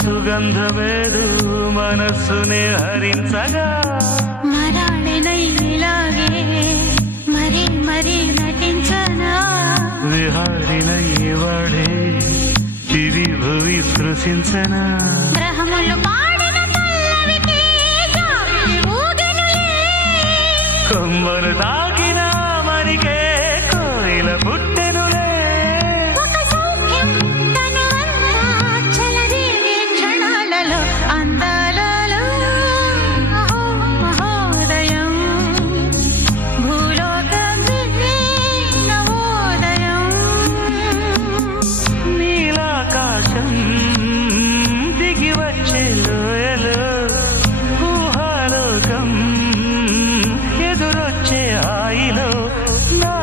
సుగంధమేదు మనస్సునే హరించగా మరాళినైలాగే మరీ మరీ నటించనా విహారినై వాడే దివి భువి స్పృశించనా గ్రహములు పాడిన పల్లవికి జాబిలి ఊగెనులే కొమ్మను తాకి